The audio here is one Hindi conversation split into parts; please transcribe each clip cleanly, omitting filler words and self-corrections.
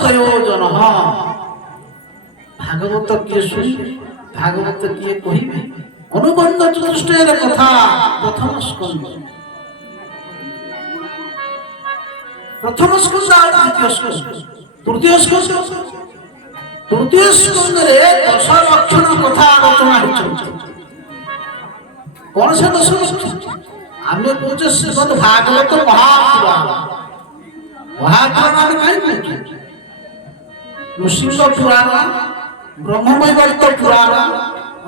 प्रयोजन भागवत किए शुणिबे भागवत किए कहिबे अनुबंध चतुष्टयर कथा प्रथम स्कंद और द्वितीय स्कंद तृतीय स्कंद रे 10 लक्षण कथा आलोचना होछि कौन से 10 लक्षण आमे पूजे श्रीमद् भागवत महापुराण कहीं नृसिंह पुराण ब्रह्मवैवर्त पुराण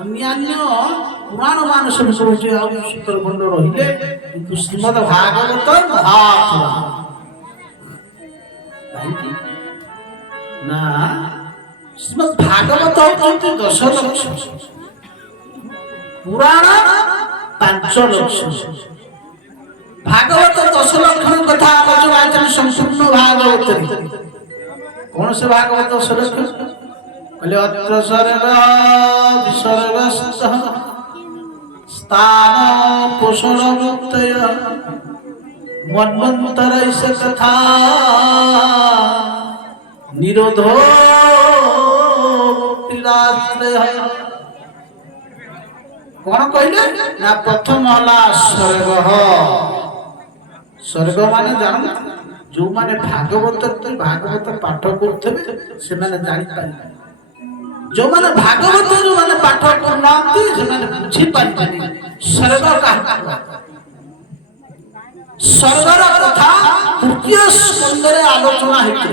अन्यान्य पुराण मान सब उत्तरखंड रहिले किंतु श्रीमद् भागवत महापुराण ना श्रीमद् भागवत होती 10 लक्षण पुराण 5 लक्षण भागवत 10 लक्षण कथा आलोचना संपूर्ण भागवत कौन से भागवत 10 लक्षण कहले अत्र सर्ग विसर्ग स्थान पोषण मुक्तय मन्वंतरैष कथा निरोधो मुक्तिराश्रय कौन कहले ना प्रथम होला स्वर्ग माने जान जो माने भागवत पाठ करते से माने जानि पारि जो माने भागवत जो माने पाठ करनांती से माने बुझी पारि स्वर्ग का स्वर्गर कथा तृतीय स्कंद रे आलोचना हेतु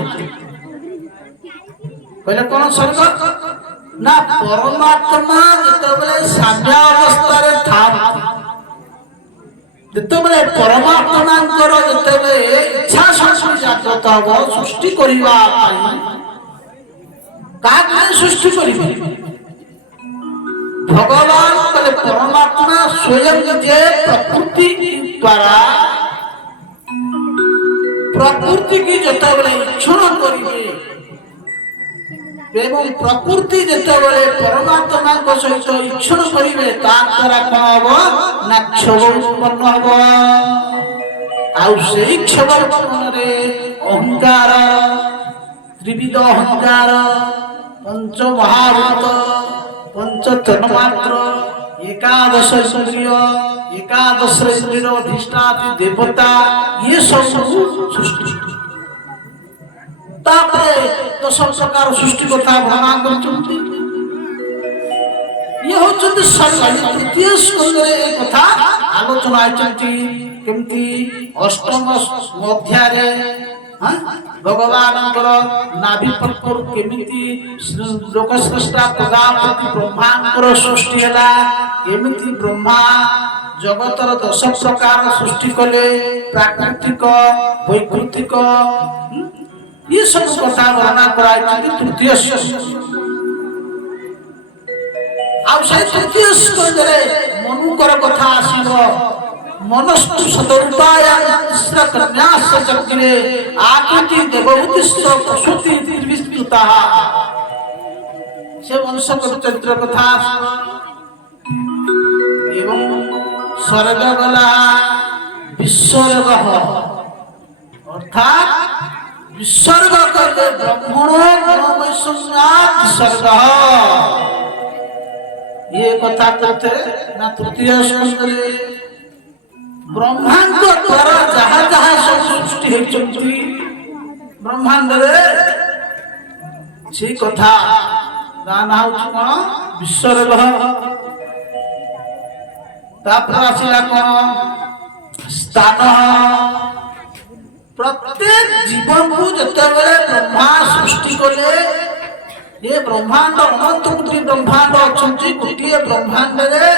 पहले कौन स्वर्ग ना परमात्मा जेतबेले साम्य अवस्था रे था जेतबेले परमात्मांकर जेतबेले इच्छा शक्ति जागृत हो सृष्टि करिवा पाई काहे सृष्टि करिवे भगवान कहले परमात्मा स्वयं जे प्रकृति द्वारा प्रकृति की जेतबेले इच्छा करिवे एवं प्रकृति जेतबेले परमात्मा को सहित इच्छन करिवे ता द्वारा कोन हबो ना क्षोभ उत्पन्न हबो आउ सेही क्षोभ उत्पन्न रे अहंकार त्रिविध अहंकार पंच महाभूत पंच तन्मात्र एकादश इंद्रिय एकादश इंद्रिय अधिष्ठात्री देवता ये सब सृष्टि तापरे 10 प्रकार सृष्टि कथा वर्णना करछन्ति ये होचन्ति तृतीय स्कंद रे ए कथा आलोचना आइछन्ति केमति अष्टम अध्याय रे भगवानଙ୍କର नाभि पत्तर केमिति लोक सृष्टा प्रजापति ब्रह्मांकर सृष्टि हैला केमिति ब्रह्मा जगतर 10 प्रकार सृष्टि कले प्राकृतिक वैकृतिक ये सब कथा वर्णना कराई तृतीय आउ से तृतीय स्कंद रे मनुकर कथा आसीबो मनस्तु सदरूपाय स्त्र कन्यास चक्रे आकृति देवभूतिस्थ प्रसूति त्रिविस्तृता से वंशकर चरित्र कथा एवं स्वर्ग गला विसर्ग अर्थात विसर्ग करके ब्रह्मणो ब्रह्मैश्वर्यात् विसर्ग ये कथा कहते ना तृतीय स्कंद रे ब्रह्मांड द्वारा जहाँ जहाँ सब सृष्टि होती ब्रह्मांड रे से कथा गाना होची कोन विसर्ग तापर आसिला कोन स्थान प्रत्येक जीवन को जतबेले ब्रह्मा सृष्टि कले ये ब्रह्मांड अनंत कोटि ब्रह्मांड अछंती गोटिए ब्रह्मांड रे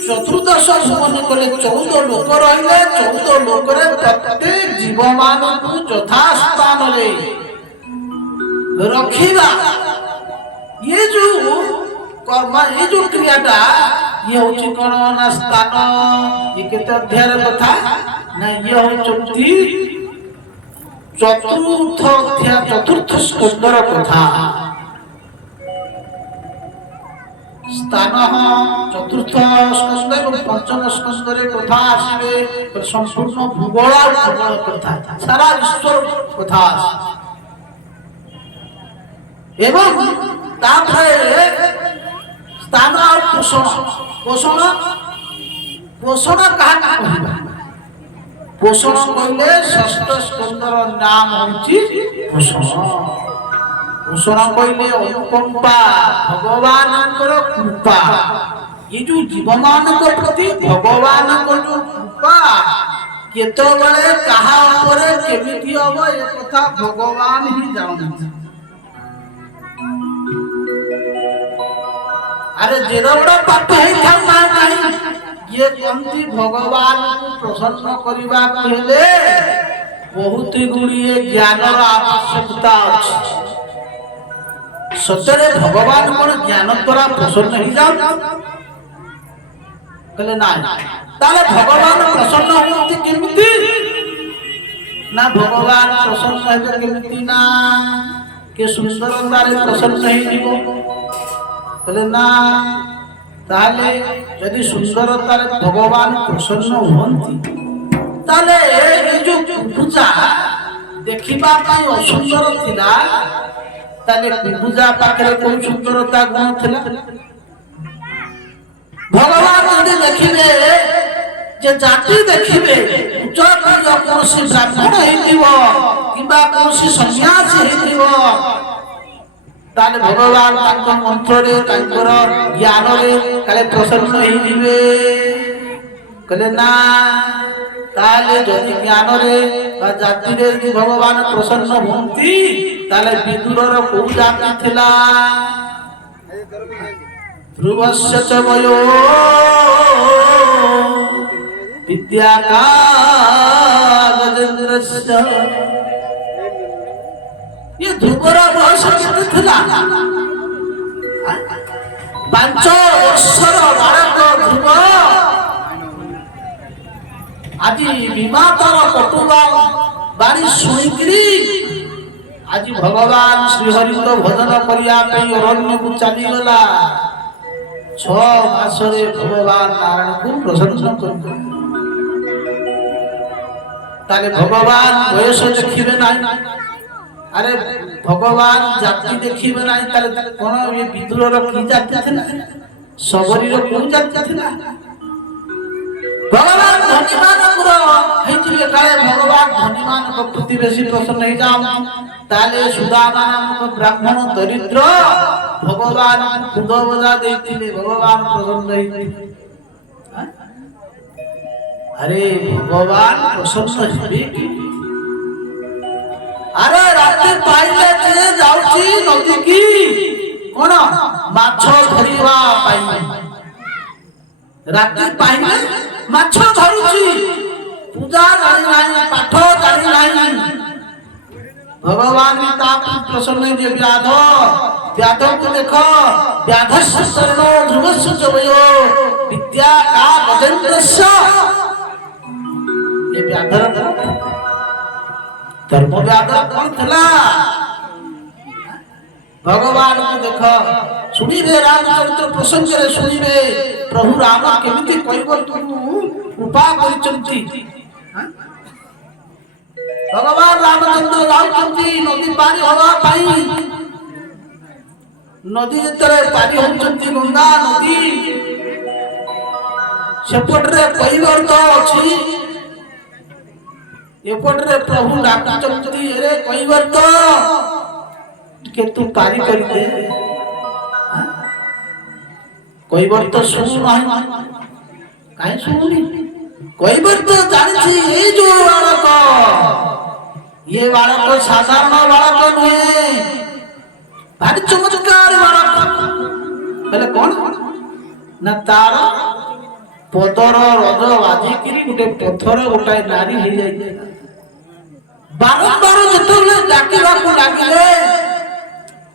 चतुर्दश भुवन कले 14 लोक रहिले 14 लोक रे प्रत्येक जीव मान को यथा स्थान रे रखिबा ये जो कर्म ये जो क्रियाटा ये होची कोन ना स्थान ये केते अध्याय कथा ना ये होचंती चतुर्थ अध्याय चतुर्थ स्कंदर कथा स्थान चतुर्थ स्कंद और पंचम स्कंद रे कथा आसीबे संपूर्ण भूगोल कथा सारा ईश्वर कथा ଏବଂ ତାପରେ ସ୍ଥାନ ଆଉ ପୋଷଣ ପୋଷଣ ପୋଷଣ କାହା କହିବା ପୋଷଣ କହିଲେ ଷଷ୍ଠ ସ୍କନ୍ଧର ନାମ ହେଉଛି ପୋଷଣ ପୋଷଣ କହିଲେ ଅନୁକମ୍ପା ଭଗବାନଙ୍କର କୃପା ଏ ଯୋଉ ଜୀବମାନଙ୍କ ପ୍ରତି ଭଗବାନଙ୍କର ଯୋଉ କୃପା କେତେବେଳେ କାହା ଉପରେ କେମିତି ହବ ଏ କଥା ଭଗବାନ ହିଁ ଜାଣନ୍ତି। ଆରେ ଯେତେ ବଡ଼ ପାପ ହେଇଥାଉ ନା କାହିଁ ଇଏ କହନ୍ତି ଭଗବାନଙ୍କୁ ପ୍ରସନ୍ନ କରିବାକୁ ହେଲେ ବହୁତ ଗୁଡ଼ିଏ ଜ୍ଞାନର ଆବଶ୍ୟକତା ଅଛି। ସତରେ ଭଗବାନ କଣ ଜ୍ଞାନ ଦ୍ୱାରା ପ୍ରସନ୍ନ ହେଇଯାଉ କହିଲେ ନାଇଁ ତାହେଲେ ଭଗବାନ ପ୍ରସନ୍ନ ହୁଅନ୍ତି କେମିତି ନା ଭଗବାନ ପ୍ରସନ୍ନ ହେବେ କେମିତି ନା କେ ସୁନ୍ଦରତାରେ ପ୍ରସନ୍ନ ହେଇଯିବ କହିଲେ ନା ତାହେଲେ ଯଦି ସୁନ୍ଦରତାରେ ଭଗବାନ ପ୍ରସନ୍ନ ହୁଅନ୍ତି ତାହେଲେ ଏ ଯୋଉ କୁବୁଜା ଦେଖିବା ପାଇଁ ଅସୁନ୍ଦର ଥିଲା ତାହେଲେ କୁବୁଜା ପାଖରେ କୋଉ ସୁନ୍ଦରତା ଗୁଣ ଥିଲା ଭଗବାନ ଯଦି ଦେଖିବେ ଯେ ଜାତି ଦେଖିବେ କୌଣସି ବ୍ରାହ୍ମଣ ହେଇଥିବ କିମ୍ବା କୌଣସି ସନ୍ନ୍ୟାସୀ ହେଇଥିବ ତାହେଲେ ଭଗବାନ ତାଙ୍କ ମନ୍ତ୍ରରେ ତାଙ୍କର ଜ୍ଞାନରେ କାଳେ ପ୍ରସନ୍ନ ହେଇଯିବେ କହିଲେ ନା ତାହେଲେ ଯଦି ଜ୍ଞାନରେ ବା ଜାତିରେ ଯଦି ଭଗବାନ ପ୍ରସନ୍ନ ହୁଅନ୍ତି ତାହେଲେ ବିଦୁରର କୋଉ ଜାତି ଥିଲା ଧ୍ରୁବସ୍ୟ ଚ ବୟୋ ବିଦ୍ୟାକା ଗଜେନ୍ଦ୍ରସ୍ୟ ये ध्रुवर बयस केते थिला 5 वर्षर बालक ध्रुव आज विमातर कटुबा बाणी सुनिकरी आज भगवान श्रीहरि को भजन करिया पे अरण्य को चली गला 6 मास रे भगवान नारायण को प्रसन्न कर ताले भगवान बयस देखिबे नाही अरे भगवान जाति देखिबे नाही ताले कोन ये विदुरर की जाति थिला सबरीर कोन जाति थिला भगवान धन्यवाद पुरो हेतिले काले भगवान धन्यवाद को प्रतिवेशी प्रसन्न नहीं जाओ ताले सुदामा नामक ब्राह्मण दरिद्र भगवान खुद बजा देतिले भगवान प्रसन्न नहीं अरे भगवान प्रसन्न हेबे अरे राते पाइले जे जाउची नदी की कोन माछ धरिवा पाई राते पाइले माछ धरुची पूजा जानि नाही पाठ जानि नाही भगवान ताप प्रसन्न जे व्याध को देखो व्याधस्य शरणो ध्रुवस्य च वयो विद्या का गजेन्द्रस्य ये व्याधर धर्म व्याधर कौन थला भगवान को देखो सुनिबे रामचरित्र प्रसंग रे सुनिबे प्रभु राम केमिति कहिबो तू कृपा करिचंती भगवान रामचंद्र जाउचंती नदी पारी हवा पाई नदी जेतरे पारी होचंती गंगा नदी सेपटरे कहिबर्त अछि एपटरे प्रभु डाकुचंती अरे कहिबर्त के तू पारी कर दे कहिबर्त सुन नाही काहे सुनुनी कहिबर्त जानिछि ए जो बालक ये बालक साधारण बालक नहे भारी चमत्कार बालक बोले कौन ना तार पदर रज बाजिकिरी गोटे पथर गोटाए नारी हो जाए बारंबार जेतेबेले डाकिबाकू लागिले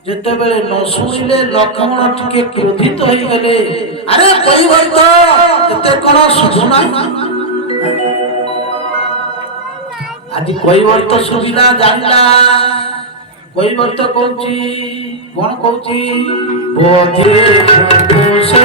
जेतेबेले न सुनिले लक्ष्मण टिके क्रोधित होई गेले अरे कहिबर्त केते कोन सुना आज कहिबर्त सुबिला जानला कहिबर्त कहूची कोन कहूची बोधे से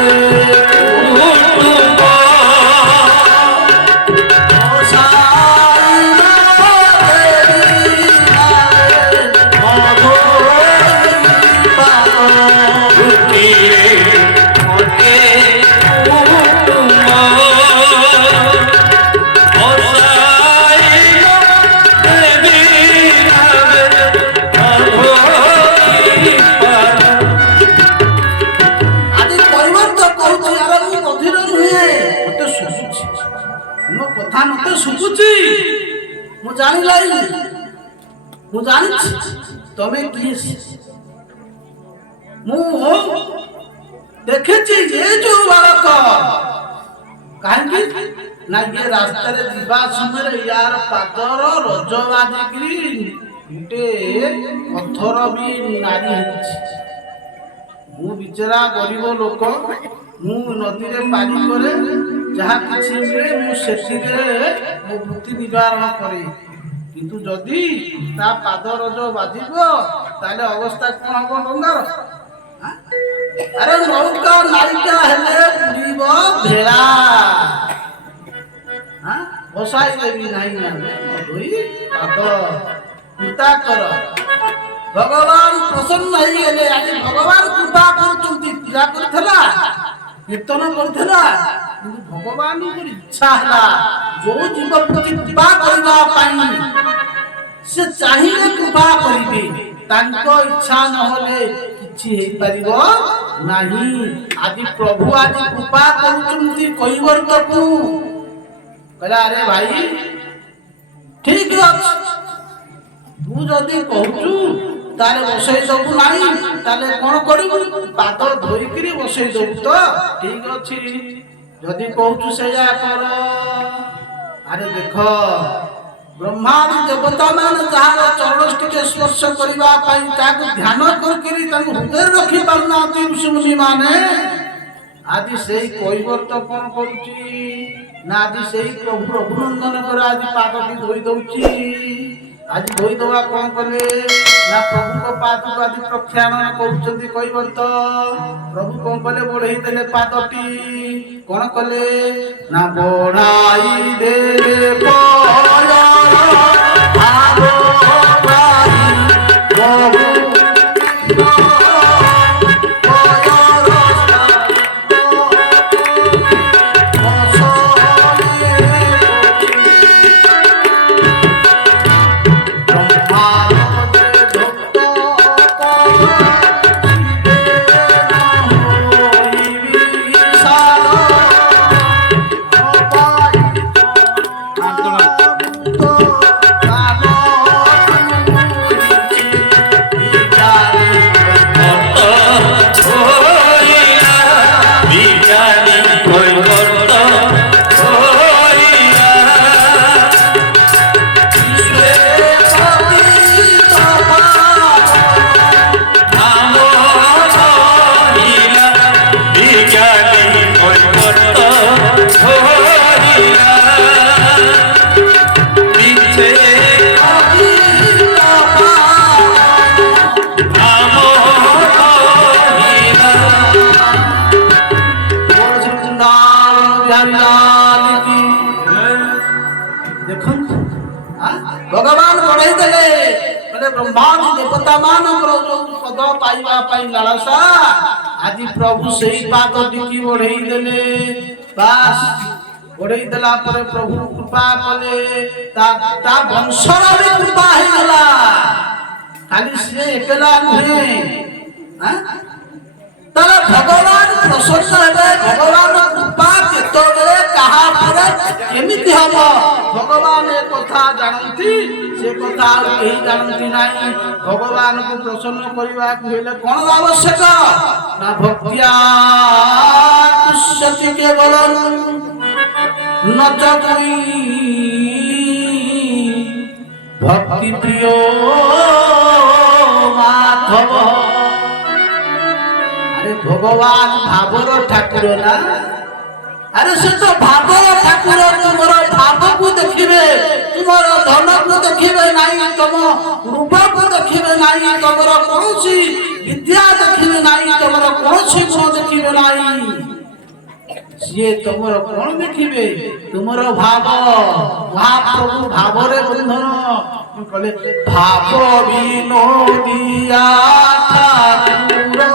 জানিলাই ମୁଁ ଜାଣିଛି ତମେ କିଏ ମୁଁ ଦେଖିଛି ଏ ଯୋଉ ବାଳକ କାହିଁକି ନା ଇଏ ରାସ୍ତାରେ ଯିବା ସମୟରେ ୟାର ପାଦର ରଜ ବାଜିକିରି ଗୋଟେ ପଥର ବି ନାରୀ ହେଇଛି। ମୁଁ ବିଚରା ଗରିବ ଲୋକ, ମୁଁ ନଦୀରେ ପାଣି କରେ, ଯାହା କିଛି ମିଳେ ମୁଁ ସେଥିରେ ମୋ ବୃତ୍ତି ନିବାରଣ କରେ। କିନ୍ତୁ ଯଦି ତା ପାଦ ରଜ ବାଜିବ ତାହେଲେ ଅବସ୍ଥା କଣ ହବ ଡଙ୍ଗାର? ଆରେ ନୌକା ନାୟିକା ହେଲେ ବୁଡ଼ିବ ଭେଳା। ବସାଇ ଦେବି ନାହିଁ ପାଦ କୃପା କର। ଭଗବାନ ପ୍ରସନ୍ନ ହେଇଗଲେ। ଆଜି ଭଗବାନ କୃପା କରୁଛନ୍ତି। ପୂଜା କରିଥିଲା, କୀର୍ତ୍ତନ କରିଥିଲା, କିନ୍ତୁ ଭଗବାନଙ୍କର ଇଚ୍ଛା ହେଲା ଯୋଉ ଜୀବ ପ୍ରତି କୃପା କରିବା ପାଇଁ ସେ ଚାହିଁଲେ କୃପା କରିବେ, ତାଙ୍କ ଇଚ୍ଛା ନହେଲେ କିଛି ହେଇପାରିବ ନାହିଁ। ଆଜି ପ୍ରଭୁ ଆଜି କୃପା କରୁଛନ୍ତି କୈବର୍ତ୍ତକୁ। କହିଲା ଆରେ ଭାଇ ଠିକ ଅଛି, ତୁ ଯଦି କହୁଛୁ ତାହେଲେ ବସେଇ ଦବୁ ନାହିଁ, ତାହେଲେ କଣ କରିବୁ? ପାଦ ଧୋଇକିରି ବସେଇ ଦବୁ ତ? ଠିକ ଅଛି, ଯଦି କହୁଛୁ ସେଇଆ କର। ଆରେ ଦେଖ ବ୍ରହ୍ମାଦି ଦେବତା ମାନେ ଯାହାର ଚରଣ ଟିକେ ସ୍ପର୍ଶ କରିବା ପାଇଁ ତାକୁ ଧ୍ୟାନ କରିକିରି ତାଙ୍କୁ ହୃଦୟରେ ରଖି ପାରୁନାହାନ୍ତି ଋଷିମୁନି ମାନେ, ଆଜି ସେଇ କୈବର୍ତ୍ତ କଣ କରୁଛି ନା ଆଜି ସେଇ ପ୍ରଭୁ ରଘୁନନ୍ଦନ କରି ଆଜି ପାଦଟି ଧୋଇ ଦଉଛି। ଆଜି ଧୋଇଦବା କଣ କଲେ ନା ପ୍ରଭୁଙ୍କ ପାଦକୁ ଆଜି ପ୍ରକ୍ଷାଳନ କରୁଛନ୍ତି କୈବର୍ତ୍ତ। ପ୍ରଭୁ କଣ କଲେ? ବଢେଇ ଦେଲେ ପାଦଟି। କଣ କଲେ ନା ବଢାଇ ଦେଲେ भगवान बढ़ाई देले बोले ब्रह्मादि देवता मानकर जो पद पाइबा पाई लालसा आदि प्रभु सेही पाद टिकी बढ़ाई देले। बास बढ़ाई देला पर प्रभु कृपा कले, ता वंशर भी कृपा हे गला। खाली से एकला नुहे ताला भगवान प्रसन्न हेले। भगवान कृपा केतबेले कहा पर केमिति हबो भगवान ए कथा जानती, से कथा केही जानती नाही। भगवान को प्रसन्न करबा हेले कोन आवश्यक ना भक्तिया तुष्यति केवलं न च कोई भक्ति प्रिय माधव। अरे भगवान भावर ठाकुर ना, अरे से तो भावर ठाकुर। तुमर भाव को देखिबे, तुमर धन को देखिबे नहीं, तुम रूप को देखिबे नहीं, तुमर कोनोसी विद्या देखिबे नहीं, तुमर कोनोसी गुण देखिबे नहीं। सिए तुमर कोन देखिबे? तुमर भाव। महाप्रभु भावरे बंधन कहले भाव विनोदिया ठाकुर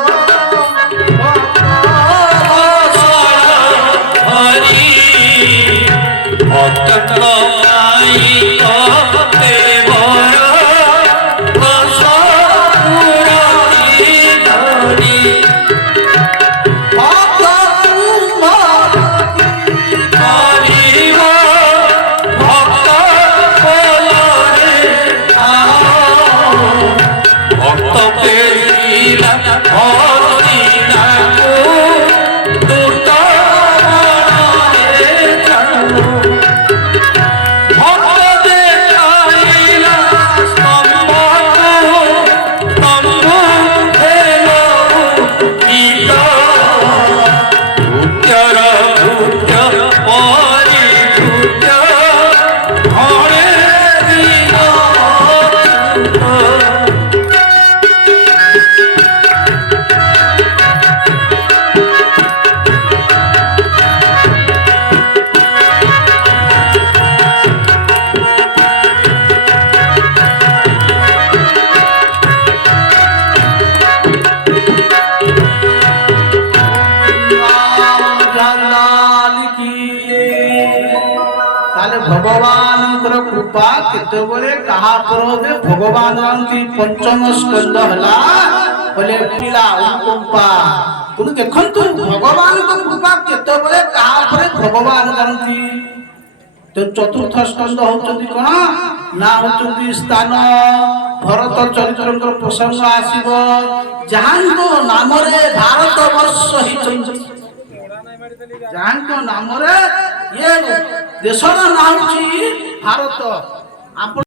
ଭଗବାନଙ୍କର କୃପା କେତେବେଳେ କାହା ଉପରେ হবে ଭଗବାନ ଜାଣନ୍ତି। ପଞ୍ଚମ ସ୍କନ୍ଧ ହେଲା ବୋଲେ ପିଲା ଅନୁକମ୍ପା। କିନ୍ତୁ ଦେଖନ୍ତୁ ଭଗବାନଙ୍କ କୃପା କେତେବେଳେ କାହା ଉପରେ ଭଗବାନ ଜାଣନ୍ତି। ତ ଚତୁର୍ଥ ସ୍କନ୍ଧ ହଉଛନ୍ତି କଣ ନା ହଉଛନ୍ତି ସ୍ଥାନ। ଭରତ ଚରିତ୍ରଙ୍କର ପ୍ରସଙ୍ଗ ଆସିବ। ଯାହାଙ୍କ ନାମରେ ଭାରତ ବର୍ଷ ହେଇଛନ୍ତି, ଯାହାଙ୍କ ନାମରେ ଏ ଦେଶର ନାଁ ହଉଛି ଭାରତ। ଆପଣ